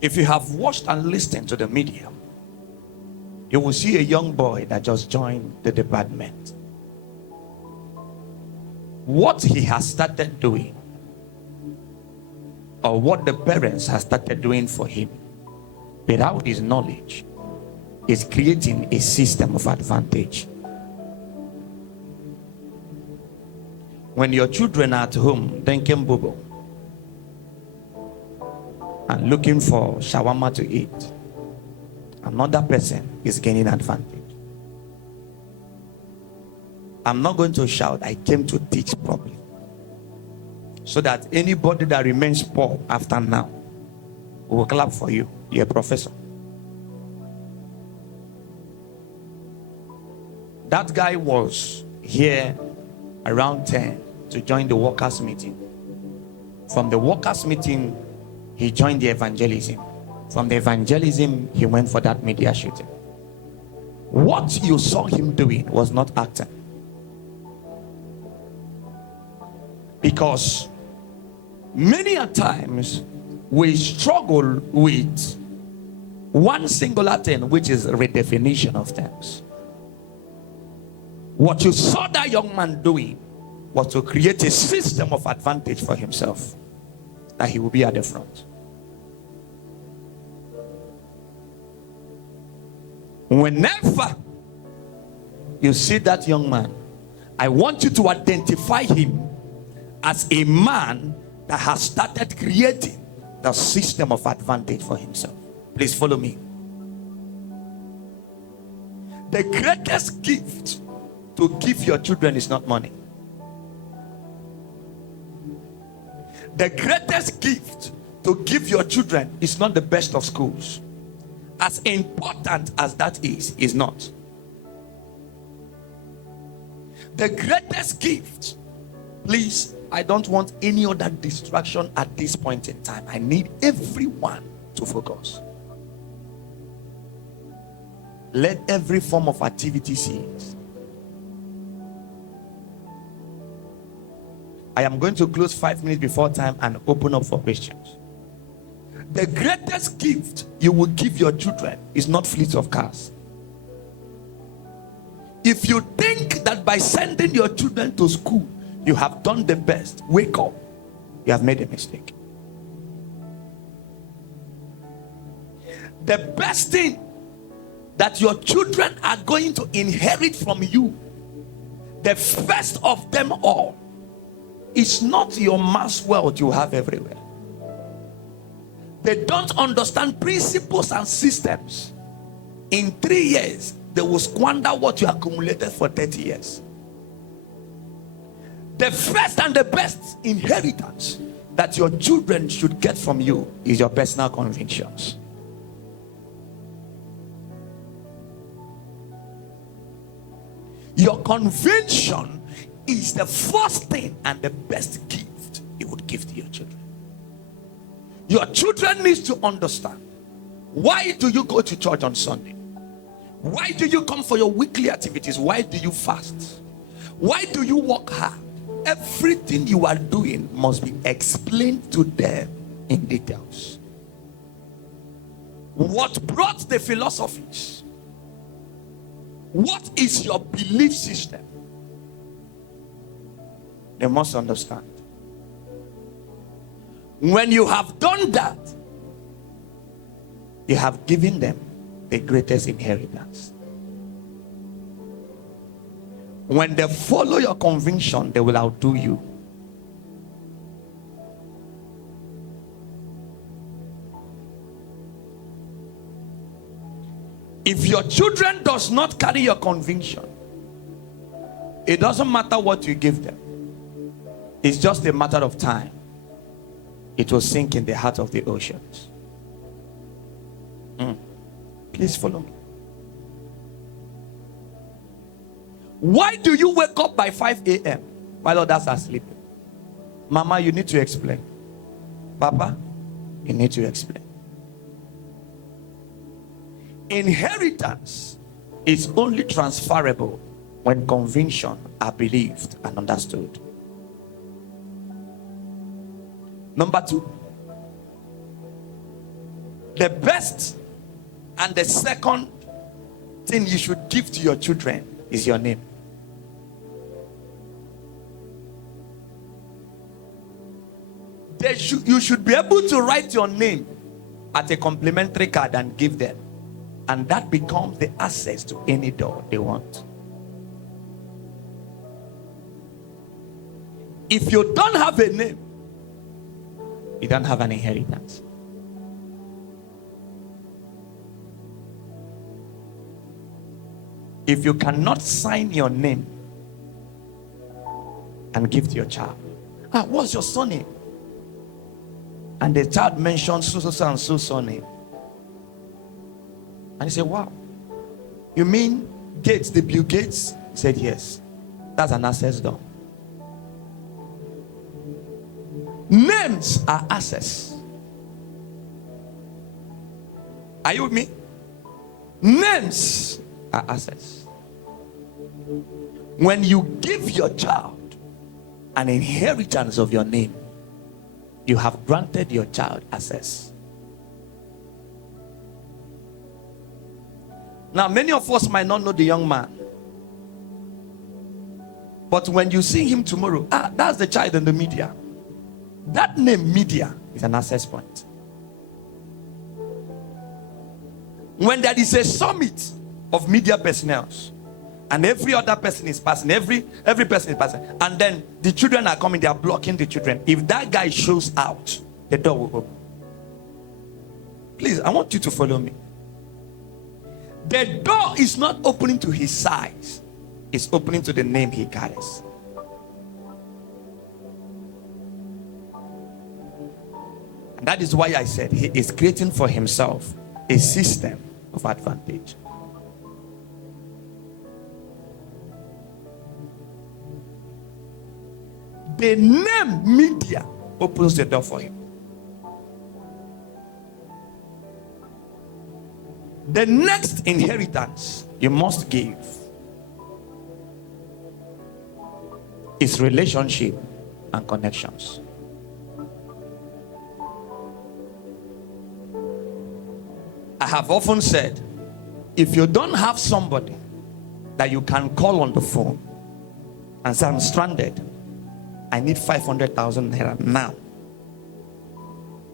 If you have watched and listened to the media, you will see a young boy that just joined the department. What he has started doing, or what the parents have started doing for him, without his knowledge, is creating a system of advantage. When your children are at home drinking bobo and looking for shawarma to eat, another person is gaining advantage. I'm not going to shout. I came to teach properly, so that anybody that remains poor after now will clap for you. You're a professor. That guy was here around 10 to join the workers' meeting. From the workers' meeting, he joined the evangelism. From the evangelism, he went for that media shooting. What you saw him doing was not acting. Because many a times we struggle with one singular thing, which is redefinition of things. What you saw that young man doing was to create a system of advantage for himself, that he will be at the front. Whenever you see that young man, I want you to identify him as a man that has started creating the system of advantage for himself. Please follow me. The greatest gift to give your children is not money. The greatest gift to give your children is not the best of schools. As important as that is not. The greatest gift, please, I don't want any other distraction at this point in time. I need everyone to focus. Let every form of activity cease. I am going to close 5 minutes before time and open up for questions. The greatest gift you will give your children is not fleets of cars. If you think that by sending your children to school you have done the best, wake up. You have made a mistake. The best thing that your children are going to inherit from you, the first of them all, is not your mass wealth you have everywhere. They don't understand principles and systems. In 3 years, they will squander what you accumulated for 30 years. The first and the best inheritance that your children should get from you is your personal convictions. Your conviction is the first thing and the best gift you would give to your children. Your children need to understand, why do you go to church on Sunday? Why do you come for your weekly activities? Why do you fast? Why do you work hard? Everything you are doing must be explained to them in details. What brought the philosophies? What is your belief system? They must understand. When you have done that, you have given them the greatest inheritance. When they follow your conviction, they will outdo you. If your children does not carry your conviction, it doesn't matter what you give them. It's just a matter of time. It will sink in the heart of the oceans. Please follow me. Why do you wake up by 5 a.m. while others are sleeping? Mama, you need to explain. Papa, you need to explain. Inheritance is only transferable when conviction are believed and understood. Number 2, The best and the second thing you should give to your children is your name. You should be able to write your name at a complimentary card and give them, and that becomes the access to any door they want. If you don't have a name, you don't have an inheritance. If you cannot sign your name and give to your child, what's your surname? And the child mentions so and so surname, and he said, wow, you mean Gates, the Bill Gates? He said, yes. That's an access door. Names are access. Are you with me? Names are access. When you give your child an inheritance of your name, you have granted your child access. Now, many of us might not know the young man, but when you see him tomorrow, that's the child in the media. That name, media, is an access point. When there is a summit of media personnel, and every other person is passing, every person is passing, and then the children are coming, they are blocking the children. If that guy shows out, the door will open. Please, I want you to follow me. The door is not opening to his size, it's opening to the name he carries. And that is why I said he is creating for himself a system of advantage. The name media opens the door for him. The next inheritance you must give is relationship and connections. I have often said, if you don't have somebody that you can call on the phone and say, I'm stranded, I need 500,000 naira now,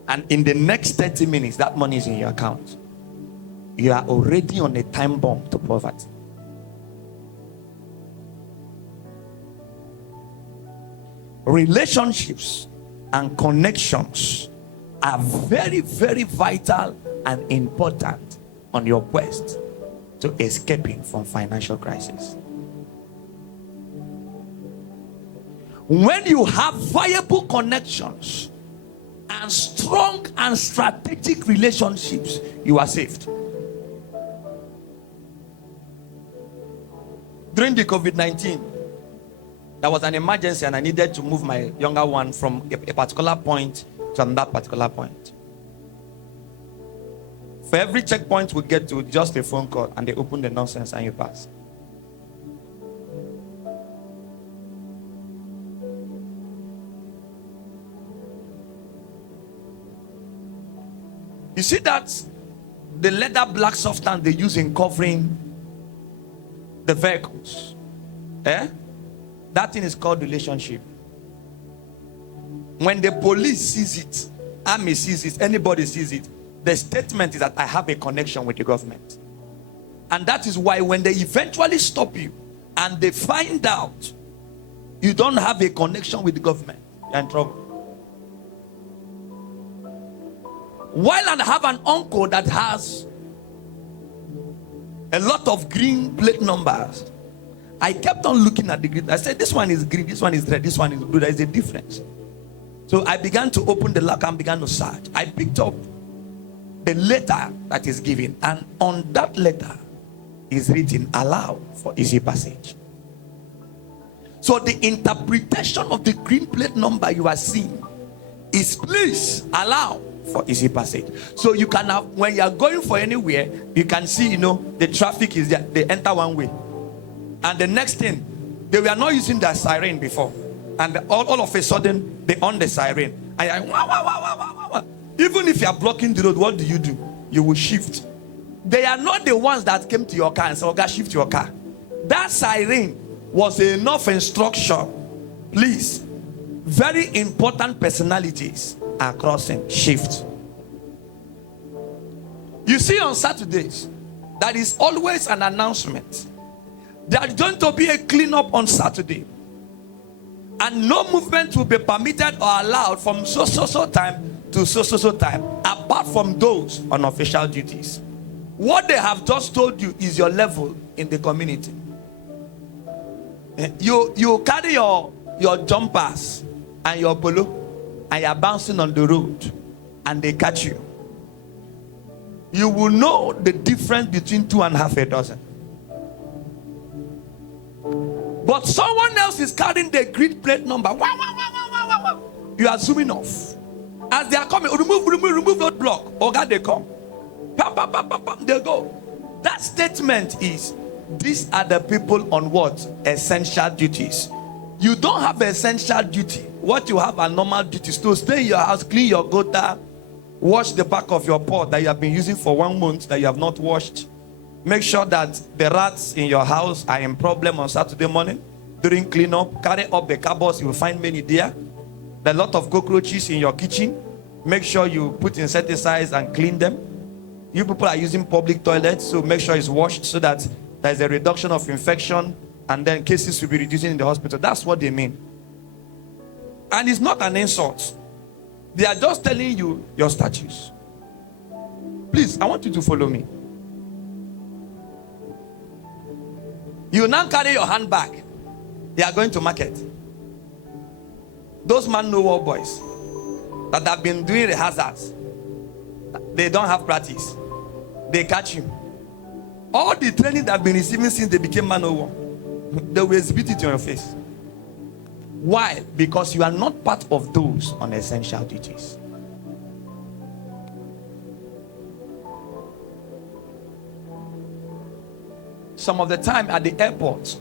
and in the next 30 minutes that money is in your account, you are already on a time bomb to poverty. Relationships and connections are very, very vital and important on your quest to escaping from financial crisis. When you have viable connections and strong and strategic relationships, you are saved. During the COVID-19, there was an emergency and I needed to move my younger one from a particular point to that particular point. For every checkpoint we get to, just a phone call and they open the nonsense and you pass. You see that the leather black substance they use in covering the vehicles, that thing is called relationship. When the police sees it, army sees it, anybody sees it, the statement is that I have a connection with the government. And that is why when they eventually stop you and they find out you don't have a connection with the government, you're in trouble. While I have an uncle that has a lot of green plate numbers, I kept on looking at the green. I said, this one is green, this one is red, this one is blue. There is a difference. So I began to open the lock and began to search. I picked up the letter that is given, and on that letter is written, allow for easy passage. So the interpretation of the green plate number you are seeing is please allow for easy passage. So you can have, when you are going for anywhere, you can see, the traffic is there. They enter one way, and the next thing, they were not using their siren before, and all of a sudden they on the siren, and Even if you are blocking the road, what do? You will shift. They are not the ones that came to your car and said, "Okay, shift your car." That siren was enough instruction. Please, very important personalities are crossing. Shift. You see, on Saturdays, there is always an announcement. There is going to be a cleanup on Saturday, and no movement will be permitted or allowed from so time to so time, apart from those on official duties. What they have just told you is your level in the community. You carry your jumpers and your polo, and you're bouncing on the road, and they catch you. You will know the difference between 2 and half a dozen. But someone else is carrying the grid plate number. Wow, wow, wow, wow, wow, wow. You are zooming off. As they are coming, remove that block. Oh God, they come. Pam, pam, pam, pam, pam, they go. That statement is, these are the people on what? Essential duties. You don't have essential duty. What you have are normal duties. To stay in your house, clean your gutter, wash the back of your pot that you have been using for 1 month that you have not washed. Make sure that the rats in your house are in problem on Saturday morning. During cleanup, carry up the cupboards. You will find many there. There are a lot of cockroaches in your kitchen. Make sure you put insecticides and clean them. You people are using public toilets, so make sure it's washed so that there is a reduction of infection, and then cases will be reducing in the hospital. That's what they mean. And it's not an insult. They are just telling you your status. Please, I want you to follow me. You now carry your handbag. They are going to market. Those man know what boys that have been doing rehearsals, they don't have practice. They catch you. All the training they have been receiving since they became man over, they will exhibit it on your face. Why? Because you are not part of those on essential duties. Some of the time at the airport,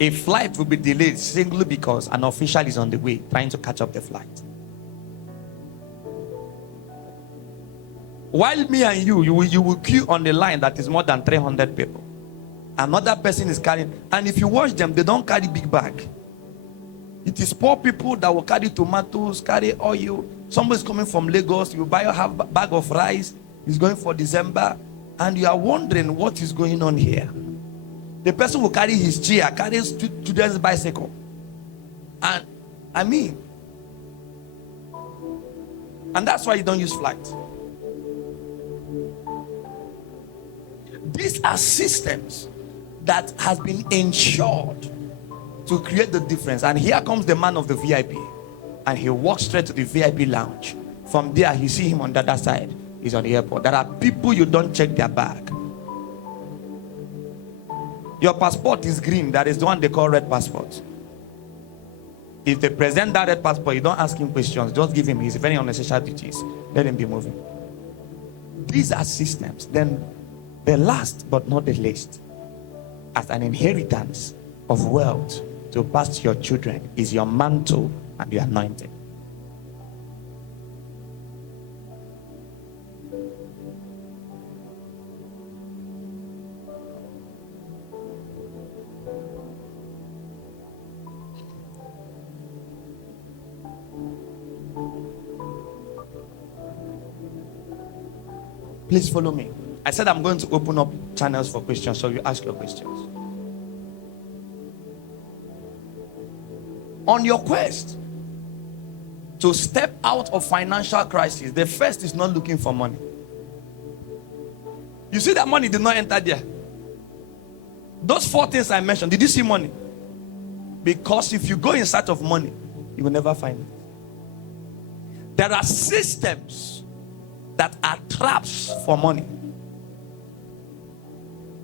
a flight will be delayed simply because an official is on the way trying to catch up the flight. While me and you will queue on the line that is more than 300 people. Another person is carrying, and if you watch them, they don't carry big bag. It is poor people that will carry tomatoes, carry oil. Somebody's coming from Lagos, you buy a half bag of rice, he's going for December, and you are wondering what is going on here. The person will carry his chair, carries children's bicycle. And and that's why you don't use flight. These are systems that has been ensured to create the difference. And here comes the man of the VIP, and he walks straight to the VIP lounge. From there, you see him on the other side. He's on the airport. There are people you don't check their bag. Your passport is green. That is the one they call red passport. If they present that red passport, you don't ask him questions. Just give him his very unnecessary duties. Let him be moving. These are systems. Then the last but not the least, as an inheritance of wealth to pass to your children, is your mantle and your anointing. Please follow me. I said I'm going to open up channels for questions, so you ask your questions. On your quest to step out of financial crisis, the first is not looking for money. You see that money did not enter there. Those 4 things I mentioned, did you see money? Because if you go in search of money, you will never find it. There are systems that are traps for money.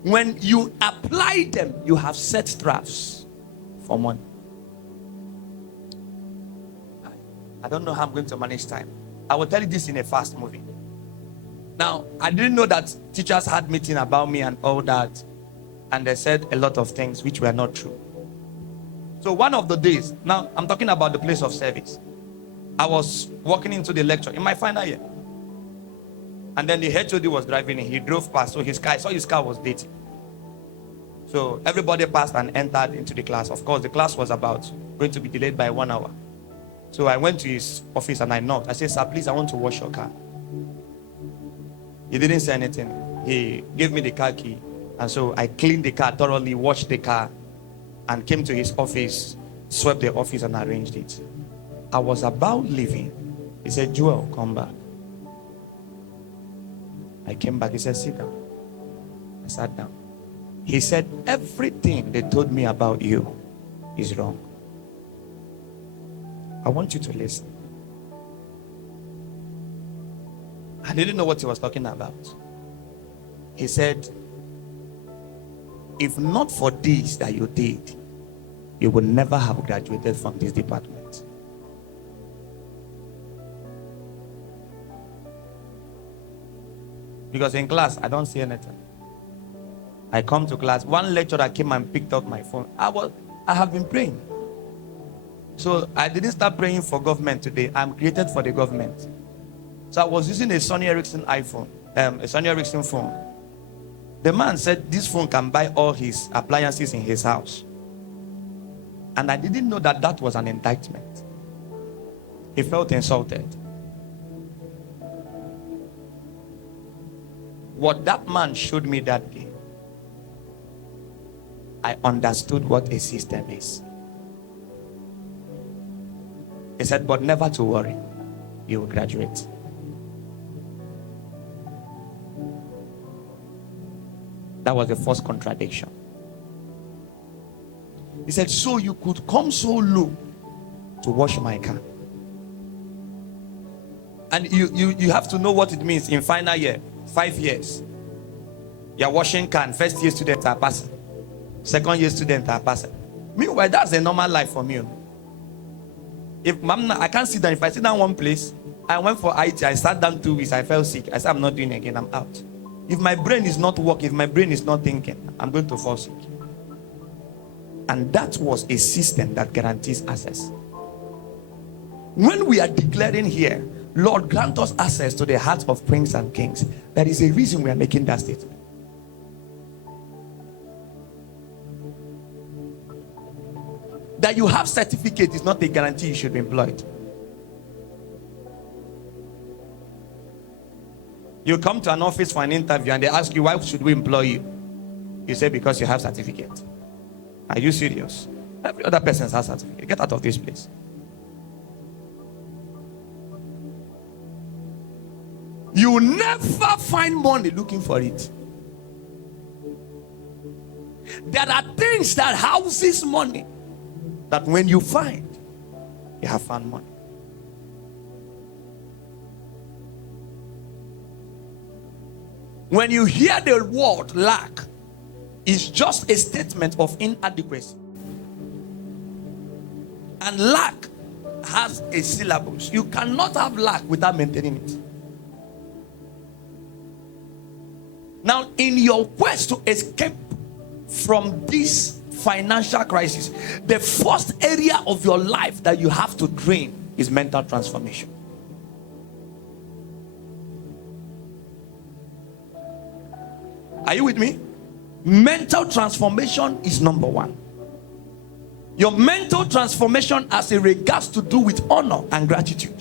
When you apply them, you have set traps for money. I don't know how I'm going to manage time. I will tell you this in a fast movie. Now, I didn't know that teachers had meeting about me and all that, and they said a lot of things which were not true. So one of the days, now I'm talking about the place of service, I was walking into the lecture in my final year. And then the HOD was driving in. He drove past. So his car, I saw his car was dating. So everybody passed and entered into the class. Of course, the class was going to be delayed by 1 hour. So I went to his office and I knocked. I said, sir, please, I want to wash your car. He didn't say anything. He gave me the car key. And so I cleaned the car thoroughly, washed the car, and came to his office, swept the office and arranged it. I was about leaving. He said, Joel, come back. I came back. He said, sit down. I sat down. He said, everything they told me about you is wrong. I want you to listen. I didn't know what he was talking about. He said, if not for this that you did, you would never have graduated from this department. Because in class, I don't see anything. I come to class. One lecturer came and picked up my phone. I have been praying. So I didn't start praying for government today. I'm created for the government. So I was using a Sony Ericsson iPhone, a Sony Ericsson phone. The man said this phone can buy all his appliances in his house. And I didn't know that that was an indictment. He felt insulted. What that man showed me that day, I understood what a system is. He said, but never to worry, you will graduate. That was the first contradiction. He said, so you could come so low to wash my car. And you have to know what it means in final year, 5 years. You're washing can. First year students are passing. Second year students are passing. Meanwhile, that's a normal life for me. If I can't sit down. If I sit down one place, I went for IT, I sat down 2 weeks, I felt sick. I said, I'm not doing it again, I'm out. If my brain is not working, if my brain is not thinking, I'm going to fall sick. And that was a system that guarantees access. When we are declaring here, Lord, grant us access to the hearts of princes and kings, there is a reason we are making that statement. That you have certificate is not a guarantee you should be employed. You come to an office for an interview and they ask you, why should we employ you? You say, because you have certificate. Are you serious? Every other person has certificate. Get out of this place. You will never find money looking for it. There are things that houses money that when you find, you have found money. When you hear the word lack, it's just a statement of inadequacy. And lack has a syllabus. You cannot have lack without maintaining it. Now, in your quest to escape from this financial crisis, the first area of your life that you have to train is mental transformation. Are you with me? Mental transformation is number one. Your mental transformation has a regards to do with honor and gratitude.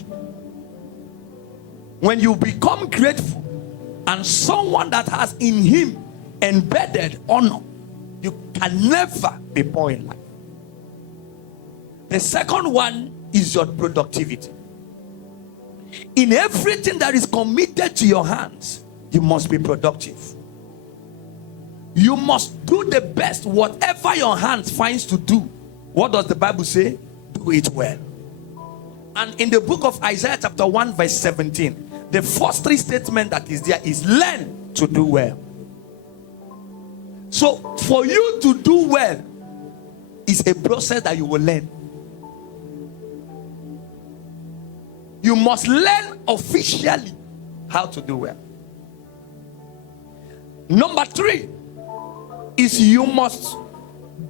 When you become grateful and someone that has in him embedded honor, you can never be poor in life. The second one is your productivity. In everything that is committed to your hands, you must be productive. You must do the best, whatever your hands finds to do. What does the Bible say? Do it well. And in the book of Isaiah chapter 1 verse 17, the first three statements that is there is learn to do well. So for you to do well is a process that you will learn. You must learn officially how to do well. Number 3 is you must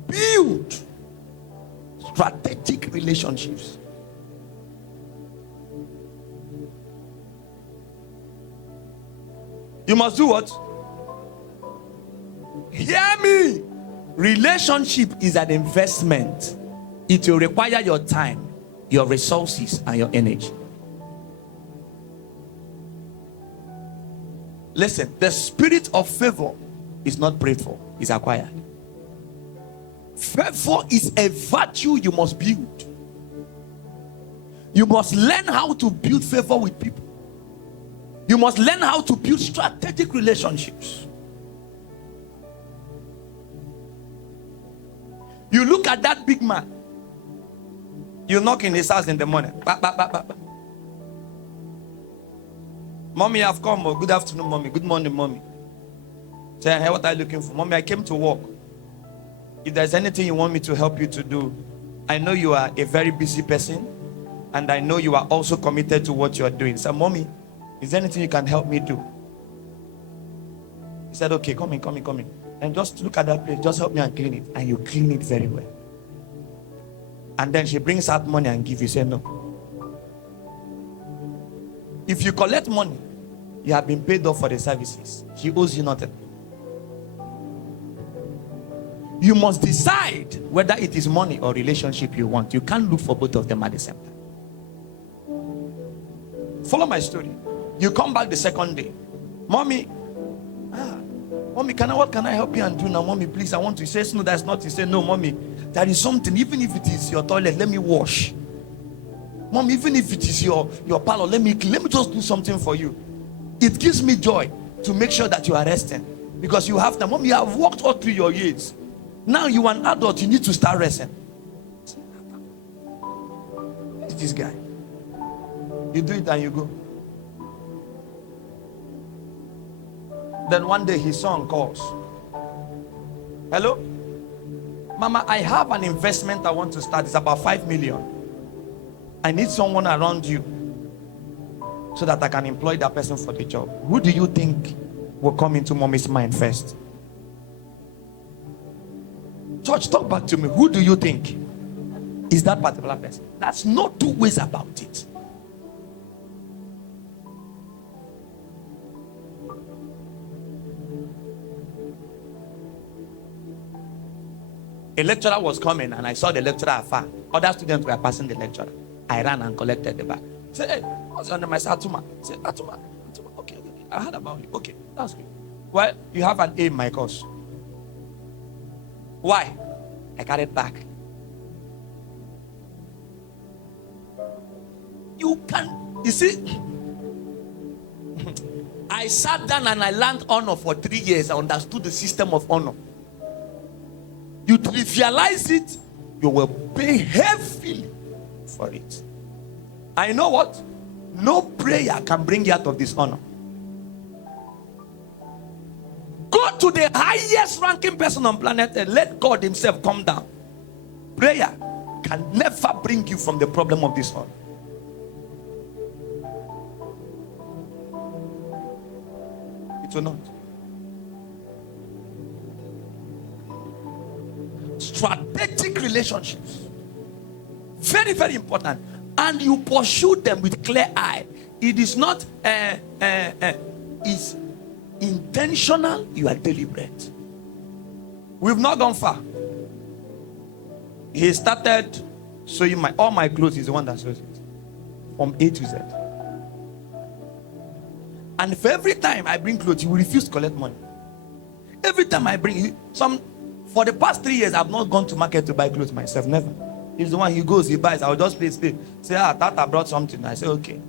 build strategic relationships. You must do what? Hear me. Relationship is an investment. It will require your time, your resources, and your energy. Listen, the spirit of favor is not prayed for, it's acquired. Favor is a virtue you must build. You must learn how to build favor with people. You must learn how to build strategic relationships. You look at that big man. You knock in his house in the morning. Bah, bah, bah, bah, bah. Mommy, I've come. Good afternoon, mommy. Good morning, mommy. Say, hey, what are you looking for? Mommy, I came to work. If there's anything you want me to help you to do, I know you are a very busy person, and I know you are also committed to what you are doing. So, mommy, is there anything you can help me do? He said, okay, come in. And just look at that place. Just help me and clean it. And you clean it very well. And then she brings out money and gives you. Say no. If you collect money, you have been paid off for the services. She owes you nothing. You must decide whether it is money or relationship you want. You can't look for both of them at the same time. Follow my story. You come back the second day. Mommy, mommy, what can I help you and do now? Mommy, please, I want to. Say, no, that's not. You say, no, mommy, there is something. Even if it is your toilet, let me wash. Mom, even if it is your parlor, let me just do something for you. It gives me joy to make sure that you are resting. Because you have time. Mom, you have worked all through your years. Now you are an adult, you need to start resting. Who is this guy? You do it and you go. Then one day his son calls. Hello? Mama, I have an investment I want to start. It's about 5 million. I need someone around you so that I can employ that person for the job. Who do you think will come into mommy's mind first? Church, talk back to me. Who do you think is that particular person? That's no two ways about it. A lecturer was coming and I saw the lecturer afar. Other students were passing the lecturer. I ran and collected the bag. Say, hey, what's your name? I said, Atuma. Say, Atuma. Okay. I heard about you. Okay, that's good. Well, you have an A in my course. Why? I got it back. You see, I sat down and I learned honor for 3 years. I understood the system of honor. You trivialize it, you will pay heavily for it. I know what? No prayer can bring you out of dishonor. Go to the highest ranking person on planet and let God himself come down. Prayer can never bring you from the problem of dishonor. It will not. Strategic relationships, very, very important, and you pursue them with clear eye. It is not is intentional. You are deliberate. We've not gone far. He started sewing all my clothes. Is the one that sews it from A to Z. And for every time I bring clothes, he will refuse to collect money. Every time I bring some. For the past 3 years, I've not gone to market to buy clothes myself. Never. He's the one, he goes, he buys. I'll just play. Say, Tata brought something. I say, okay.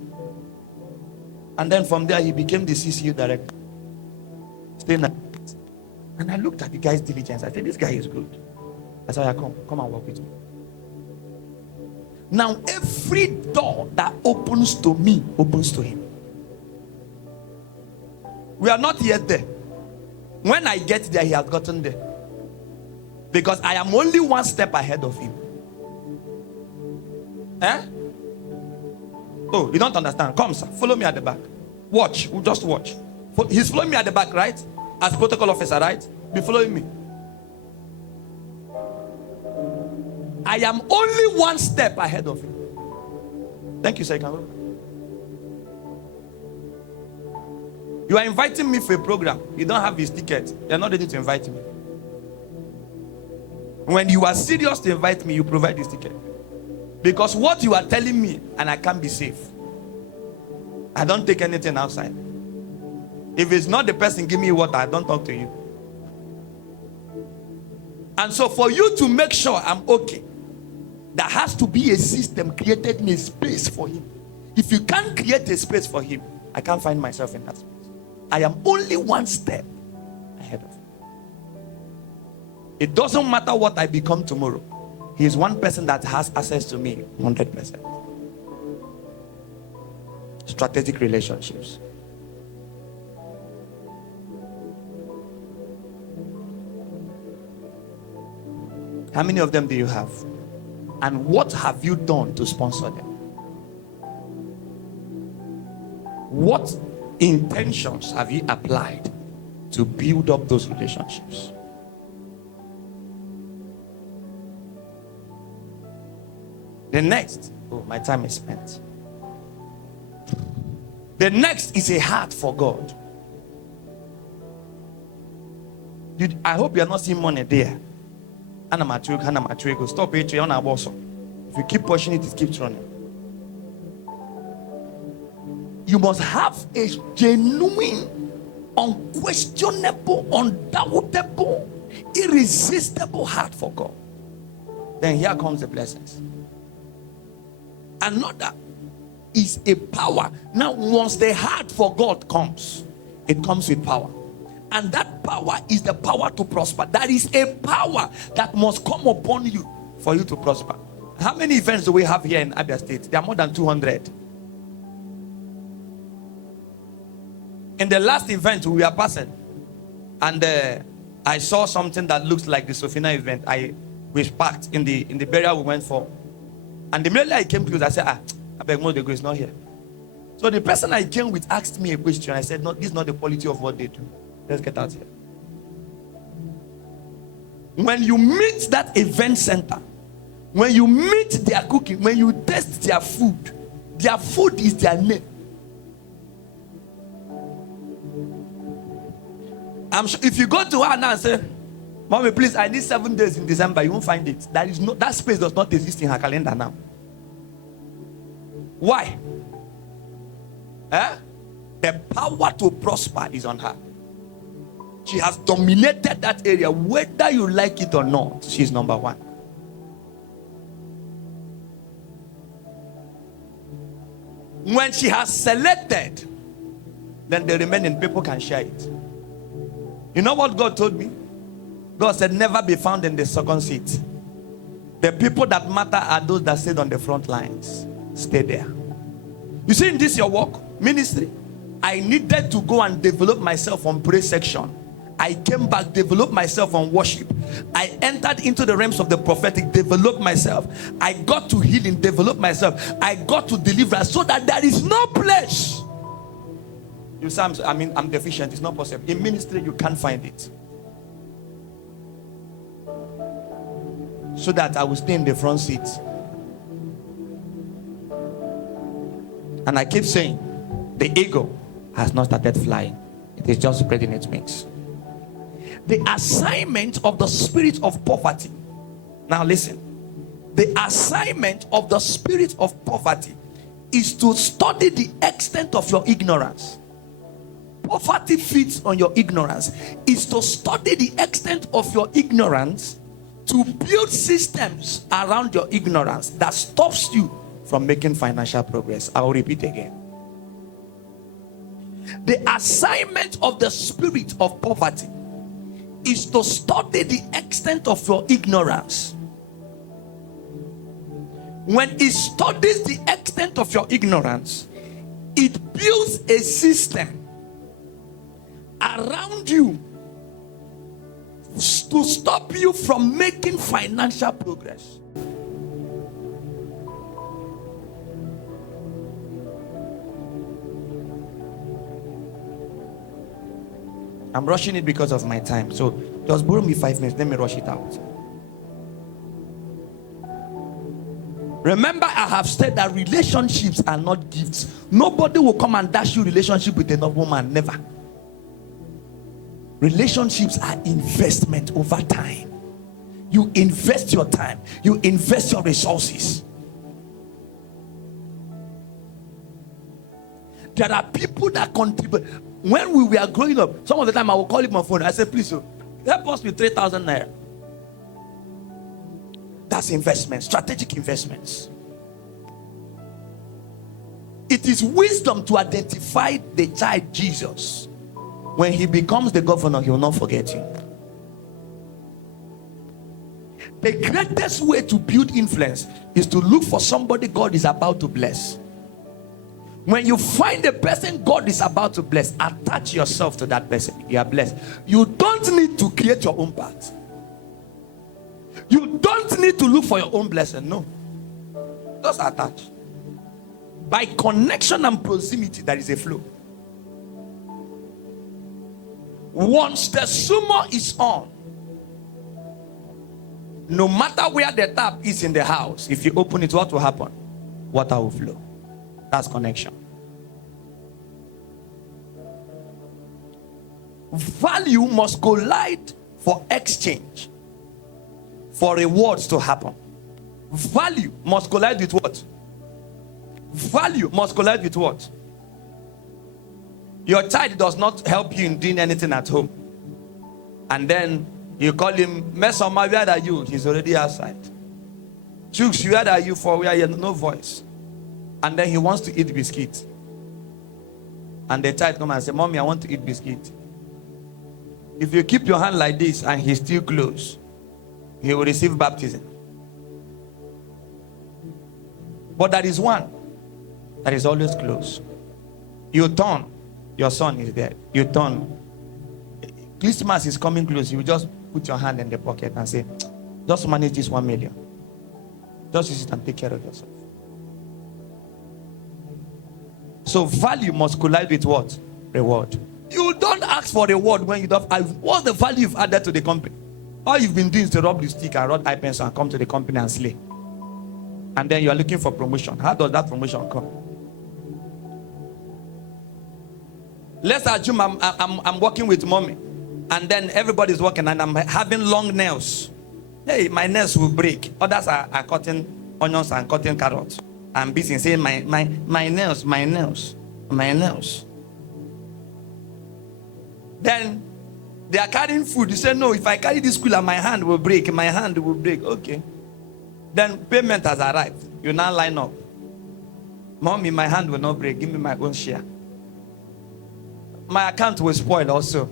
And then from there, he became the CCU director. And I looked at the guy's diligence. I said, this guy is good. I said, yeah, come and work with me. Now, every door that opens to me, opens to him. We are not yet there. When I get there, he has gotten there. Because I am only one step ahead of him. Oh, you don't understand. Come, sir. Follow me at the back. Watch. We'll just watch. He's following me at the back, right? As protocol officer, right? Be following me. I am only one step ahead of him. Thank you, sir. You can go. You are inviting me for a program. You don't have his ticket. You're not ready to invite me. When you are serious to invite me, you provide this ticket. Because what you are telling me, and I can't be safe. I don't take anything outside. If it's not the person give me water, I don't talk to you. And so for you to make sure I'm okay, there has to be a system created in a space for him. If you can't create a space for him, I can't find myself in that space. I am only one step ahead of him. It doesn't matter what I become tomorrow. He is one person that has access to me 100%. Strategic relationships. How many of them do you have? And what have you done to sponsor them? What intentions have you applied to build up those relationships? The next, oh, my time is spent. The next is a heart for God. I hope you are not seeing money there. Stop it. If you keep pushing it, it keeps running. You must have a genuine, unquestionable, undoubtable, irresistible heart for God. Then here comes the blessings. Another is a power. Now, once the heart for God comes, it comes with power. And that power is the power to prosper. That is a power that must come upon you for you to prosper. How many events do we have here in Abia State? There are more than 200. In the last event we were passing, and I saw something that looks like the Sofina event. We parked in the burial we went for. And immediately I came close, I said, I beg more, the grace not here. So the person I came with asked me a question. I said, no, this is not the quality of what they do. Let's get out here. When you meet that event center, when you meet their cooking, when you taste their food is their name. I'm sure if you go to her now and say, Mommy, please, I need 7 days in December, you won't find it. That space does not exist in her calendar now. Why? The power to prosper is on her. She has dominated that area. Whether you like it or not, she's number one. When she has selected, then the remaining people can share it. You know what God told me? God said, never be found in the second seat. The people that matter are those that sit on the front lines. Stay there. You see, in this your work, ministry, I needed to go and develop myself on praise section. I came back, developed myself on worship. I entered into the realms of the prophetic, developed myself. I got to healing, developed myself. I got to deliverance, so that there is no place. You say, I'm deficient. It's not possible. In ministry, you can't find it. So that I will stay in the front seat. And I keep saying, the eagle has not started flying. It is just spreading its wings. The assignment of the spirit of poverty. Now listen. The assignment of the spirit of poverty is to study the extent of your ignorance. Poverty feeds on your ignorance. Is to study the extent of your ignorance, to build systems around your ignorance that stops you from making financial progress. I will repeat again. The assignment of the spirit of poverty is to study the extent of your ignorance. When it studies the extent of your ignorance, it builds a system around you to stop you from making financial progress. I'm rushing it because of my time. So just borrow me 5 minutes. Let me rush it out. Remember, I have said that relationships are not gifts. Nobody will come and dash you relationship with another woman. Never. Relationships are investment over time. You invest your time, you invest your resources. There are people that contribute. When we were growing up, some of the time I will call him on phone. I said, please, help us with 3,000 naira. That's investment, strategic investments. It is wisdom to identify the child Jesus. When he becomes the governor, he will not forget you. The greatest way to build influence is to look for somebody God is about to bless. When you find the person God is about to bless, attach yourself to that person. You are blessed. You don't need to create your own path. You don't need to look for your own blessing. No. Just attach. By connection and proximity, there is a flow. Once the sumo is on, no matter where the tap is in the house, if you open it, what will happen? Water will flow. That's connection. Value must collide for exchange, for rewards to happen. Value must collide with what? Value must collide with what? Your child does not help you in doing anything at home, and then you call him, Mesoma, where are you? He's already outside. Chooks, where are you for? Where you have no voice. And then he wants to eat biscuit. And the child comes and says, Mommy, I want to eat biscuit. If you keep your hand like this and he's still close, he will receive baptism. But there is one that is always close. You turn, your son is there. You turn. Christmas is coming close. You just put your hand in the pocket and say, just manage this 1 million. Just use it and take care of yourself. So value must collide with what? Reward. You don't ask for reward when you don't. What's the value you've added to the company? All you've been doing is to rub the stick and rub eye pencil and come to the company and slay. And then you are looking for promotion. How does that promotion come? Let's assume I'm working with mommy, and then everybody's working and I'm having long nails. Hey, my nails will break. Others are cutting onions and cutting carrots. I'm busy saying my nails. Then they are carrying food. You say, no, if I carry this cooler, my hand will break. My hand will break. Okay. Then payment has arrived. You now line up. Mommy, my hand will not break. Give me my own share. My account will spoil also.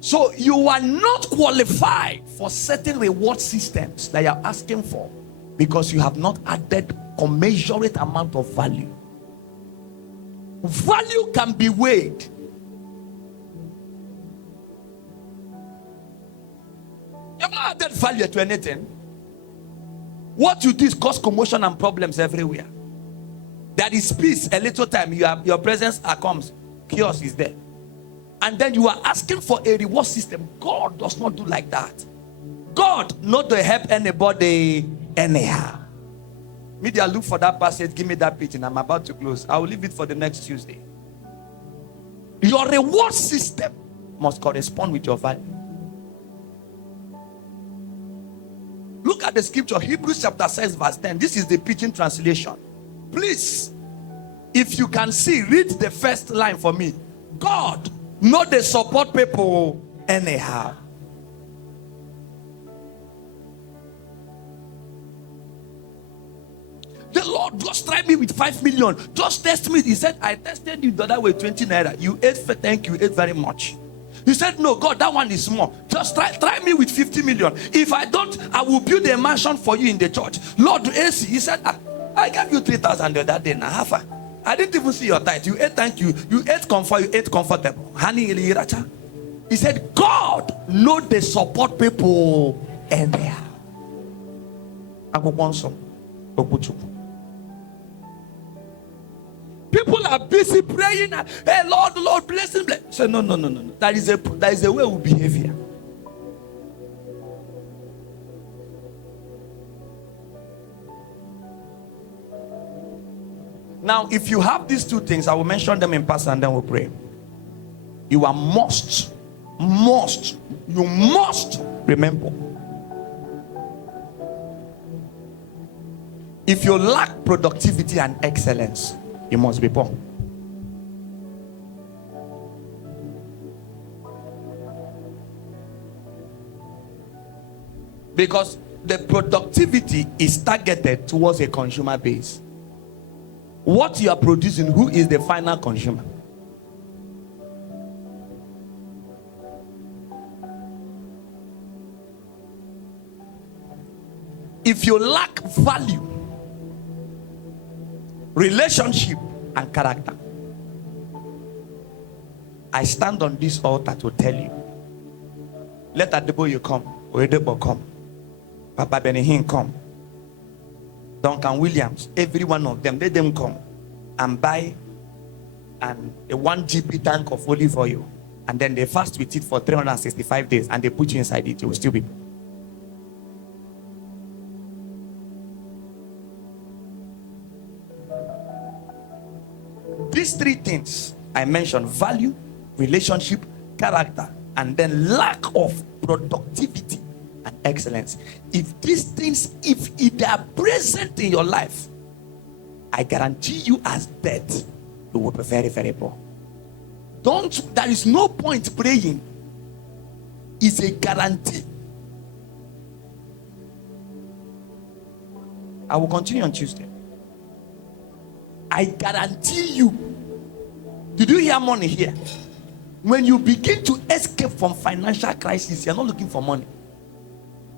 So you are not qualified for certain reward systems that you are asking for because you have not added commensurate amount of value. Value can be weighed. You have not added value to anything. What you do is cause commotion and problems everywhere. There is peace a little time. Your presence comes. Chaos is there. And then you are asking for a reward system. God does not do like that. God not to help anybody anyhow. Media, look for that passage. Give me that page and I'm about to close. I will leave it for the next Tuesday. Your reward system must correspond with your value. Look at the scripture, Hebrews chapter 6 verse 10. This is the Pidgin translation. Please, if you can see, read the first line for me. God, not they support people anyhow. The Lord just try me with 5 million. Just test me. He said, I tested you the other way, 20 naira. You ate, thank you, ate very much. He said, no, God, that one is small. Just try me with 50 million. If I don't, I will build a mansion for you in the church. Lord, AC, he said, I gave you 3,000 the other day. I didn't even see your tithe. You ate, thank you. You ate comfort, you ate comfortable. He said, God, know they support people anyhow. People are busy praying. Hey, Lord, Lord, bless him. So no. There is a way we behave here. Now, if you have these two things, I will mention them in passing and then we'll pray. You are you must remember. If you lack productivity and excellence, you must be poor. Because the productivity is targeted towards a consumer base. What you are producing, who is the final consumer? If you lack value, relationship, and character, I stand on this altar to tell you, let Adeboye come, Oedebo come, Papa Benehin come, Duncan Williams, every one of them, let them come and buy a 1 GB tank of olive oil, and then they fast with it for 365 days, and they put you inside it, you will still be. These 3 things I mentioned: value, relationship, character, and then lack of productivity and excellence. If these things, if they are present in your life, I guarantee you as dead, you will be very, very poor. There is no point praying. It's a guarantee. I will continue on Tuesday. I guarantee you. Did you hear money here? When you begin to escape from financial crisis, you're not looking for money.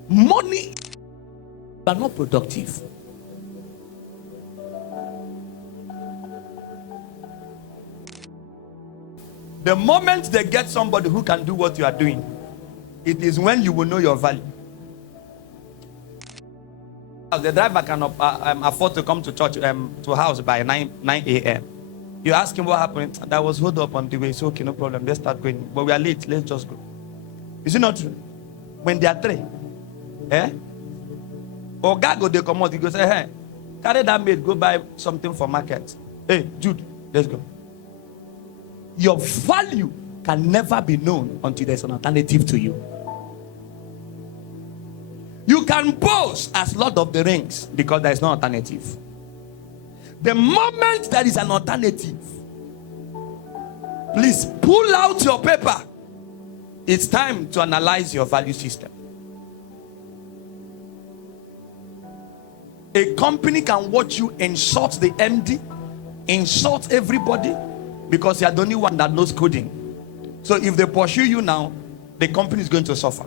Money, but not productive. The moment they get somebody who can do what you are doing, it is when you will know your value. The driver can afford to come to church, to house by 9 a.m. You ask him what happened. That was hold up on the way. So okay, no problem. Let's start going. But we are late. Let's just go. Is it not true? When they are 3, or God go, they come out. He goes, hey, carry that maid, go buy something for market. Hey, Jude, let's go. Your value can never be known until there's an alternative to you. You can pose as Lord of the Rings because there is no alternative. The moment there is an alternative, please pull out your paper. It's time to analyze your value system. A company can watch you insult the MD, insult everybody, because you are the only one that knows coding. So if they pursue you now, the company is going to suffer.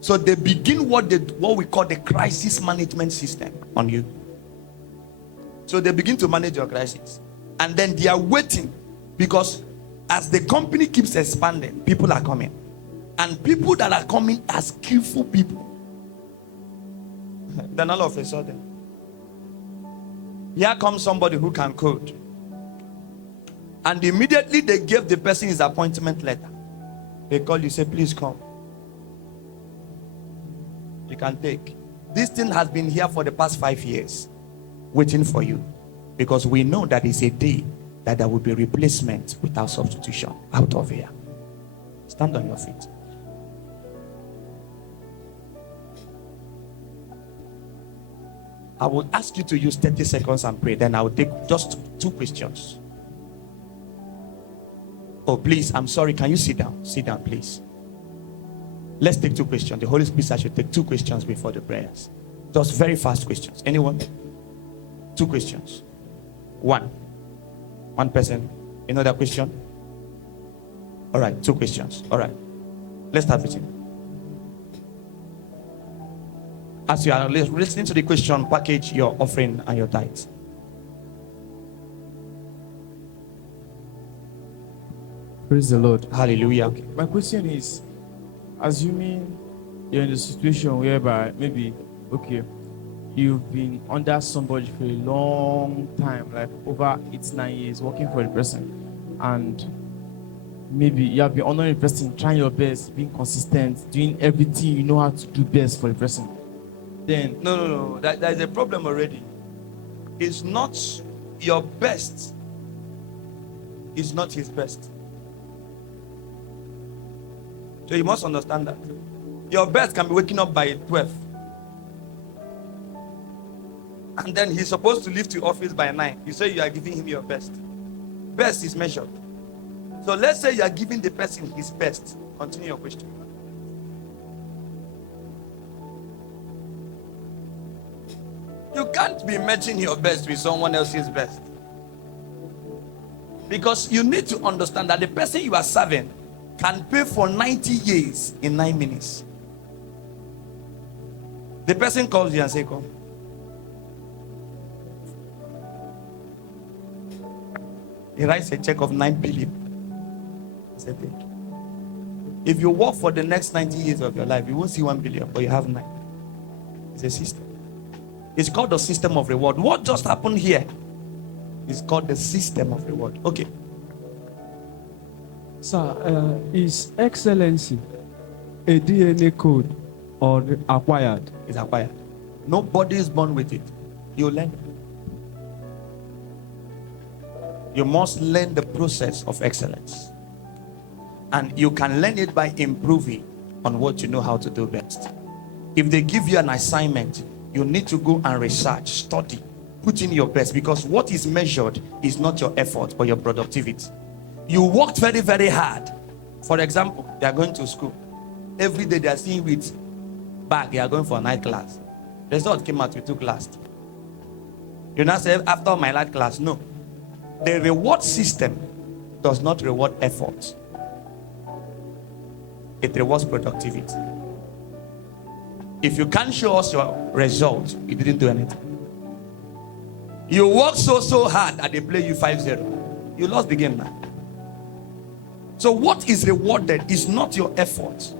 So they begin what we call the crisis management system on you. So they begin to manage your crisis. And then they are waiting, because as the company keeps expanding, people are coming. And people that are coming are skillful people. Then all of a sudden, here comes somebody who can code. And immediately they gave the person his appointment letter. They call you, say, please come. You can take. This thing has been here for the past 5 years, waiting for you, because we know that it's a day that there will be replacement without substitution out of here. Stand on your feet. I will ask you to use 30 seconds and pray. Then I will take just 2 questions. Oh, please, I'm sorry. Can you sit down? Sit down, please. Let's take 2 questions. The Holy Spirit should take 2 questions before the prayers. Just very fast questions. Anyone? 2 questions. 1 person. Another question? All right, 2 questions. All right. Let's start with him. As you are listening to the question, package your offering and your tithes. Praise the Lord. Hallelujah. Okay. My question is, assuming you're in a situation whereby maybe, okay, you've been under somebody for a long time, like over 8-9 years, working for the person, and maybe you have been honoring the person, trying your best, being consistent, doing everything you know how to do best for the person. Then No. There is a problem already. It's not your best. It's not his best. So you must understand that. Your best can be waking up by 12. And then he's supposed to leave to office by 9. You say you are giving him your best. Best is measured. So let's say you are giving the person his best. Continue your question. You can't be matching your best with someone else's best. Because you need to understand that the person you are serving can pay for 90 years in 9 minutes. The person calls you and says, come. He writes a check of 9 billion. I said, thank you. If you work for the next 90 years of your life, you won't see 1 billion, but you have 9. It's a system. It's called the system of reward. What just happened here is called the system of reward. Okay. Sir, is excellency a DNA code or acquired? It's acquired. Nobody is born with it. You learn. You must learn the process of excellence. And you can learn it by improving on what you know how to do best. If they give you an assignment, you need to go and research, study, put in your best, because what is measured is not your effort but your productivity. You worked very, very hard. For example, they are going to school. Every day they are seeing with bag, they are going for a night class. Result came out, we took last. You now say, after my night class, no. The reward system does not reward effort. It rewards productivity. If you can't show us your result, you didn't do anything. You work so hard and they play you 5-0. You lost the game now. So what is rewarded is not your effort.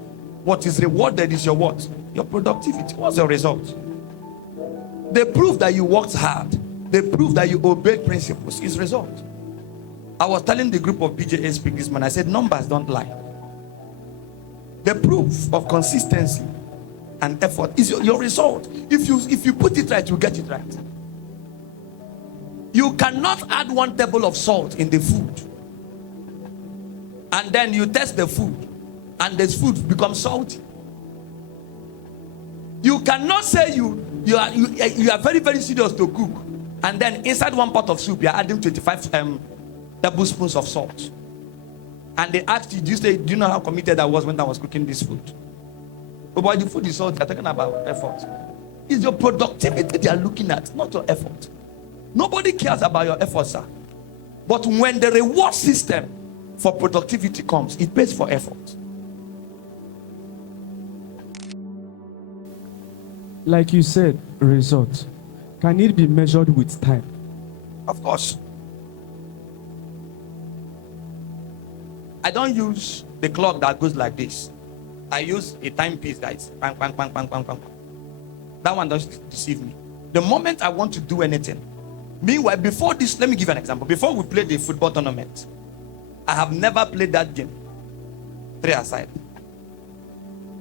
What is rewarded is your what? Your productivity. What's your result? They prove that you worked hard. They prove that you obeyed principles. Is result. I was telling the group of BJA speak this man, I said numbers don't lie. The proof of consistency and effort is your result. If you put it right, you get it right. You cannot add 1 table of salt in the food and then you test the food and the food becomes salty. You cannot say you are very, very serious to cook and then inside 1 pot of soup you are adding 25 tablespoons of salt. And they asked you, do you know how committed I was when I was cooking this food? But the food is salt, they're talking about effort. It's your productivity they are looking at, not your effort. Nobody cares about your effort, sir. But when the reward system for productivity comes, it pays for effort. Like you said, result. Can it be measured with time? Of course. I don't use the clock that goes like this. I use a timepiece, guys. Bang, bang, bang, bang, bang, bang. That one doesn't deceive me. The moment I want to do anything, meanwhile, before this, let me give you an example. Before we played the football tournament, I have never played that game. 3 aside.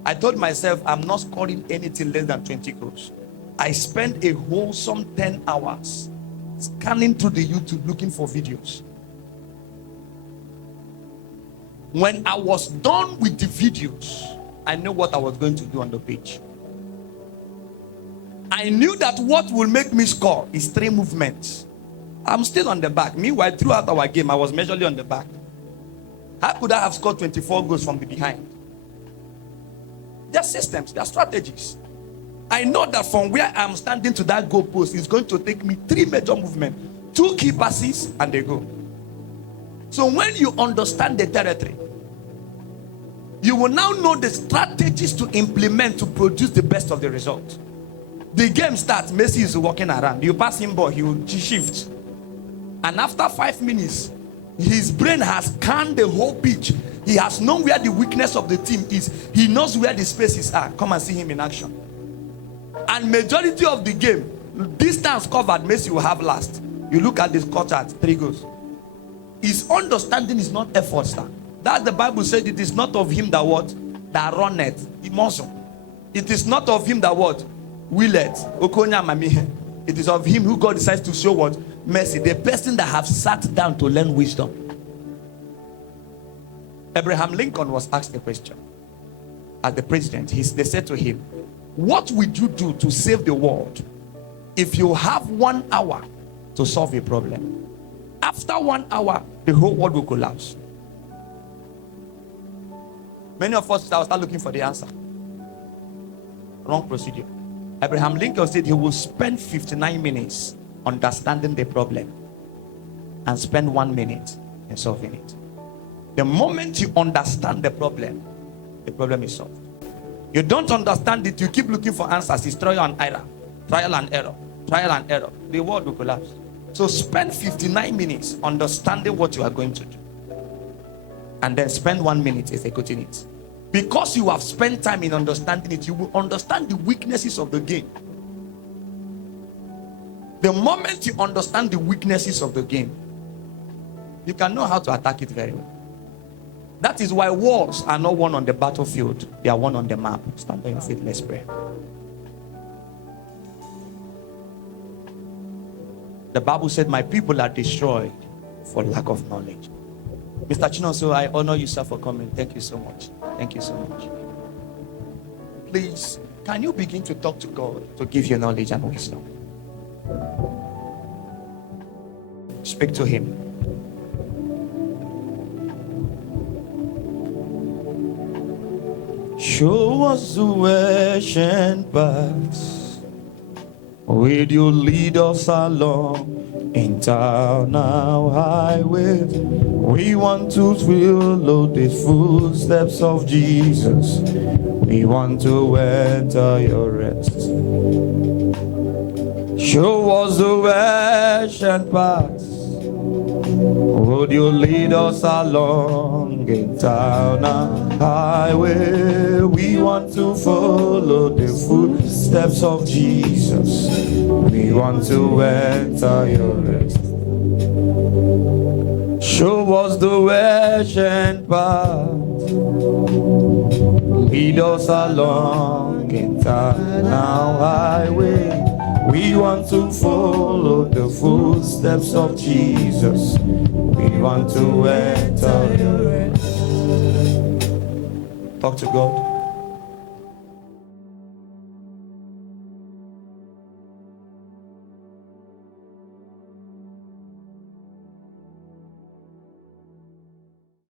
I told myself I'm not scoring anything less than 20 goals. I spent a wholesome 10 hours scanning through the YouTube looking for videos. When I was done with the videos, I knew what I was going to do on the pitch. I knew that what will make me score is 3 movements. I'm still on the back. Meanwhile, throughout our game, I was majorly on the back. How could I have scored 24 goals from the behind? There are systems, there are strategies. I know that from where I'm standing to that goal post, it's going to take me 3 major movements, 2 key passes, and they go. So when you understand the territory, you will now know the strategies to implement to produce the best of the result. The game starts, Messi is walking around. You pass him ball, he will shift. And after 5 minutes, his brain has scanned the whole pitch. He has known where the weakness of the team is. He knows where the spaces are. Come and see him in action. And majority of the game, distance covered, Messi will have last. You look at the score chart, 3 goals. His understanding is not effort, sir. That the Bible said it is not of him that what? That runneth. It is not of him that what? Willeth. Okonya mamihe. It is of him who God decides to show what? Mercy. The person that have sat down to learn wisdom. Abraham Lincoln was asked a question. as the president, they said to him, what would you do to save the world if you have 1 hour to solve a problem? After 1 hour, the whole world will collapse. Many of us start looking for the answer. Wrong procedure. Abraham Lincoln said he will spend 59 minutes understanding the problem and spend 1 minute in solving it. The moment you understand the problem is solved. You don't understand it, you keep looking for answers. It's trial and error, trial and error, trial and error. The world will collapse. So spend 59 minutes understanding what you are going to do, and then spend 1 minute executing it. Because you have spent time in understanding it, you will understand the weaknesses of the game. The moment you understand the weaknesses of the game, you can know how to attack it very well. That is why wars are not won on the battlefield, they are won on the map. Stand on your feet, let's pray. The Bible said, my people are destroyed for lack of knowledge. Mr. Chinoso, I honor you, sir, for coming. Thank you so much. Thank you so much. Please, can you begin to talk to God to give you knowledge and wisdom? Speak to him. Show us the way and paths. Will you lead us along in town our highway? We want to follow the footsteps of Jesus. We want to enter your rest. Show us the way and paths. Would you lead us along in town our highway? We want to follow the footsteps of Jesus. We want to enter your rest. Show us the way and path. Lead us along in town our highway. We want to follow the footsteps of Jesus. We want to enter your rest. Talk to God.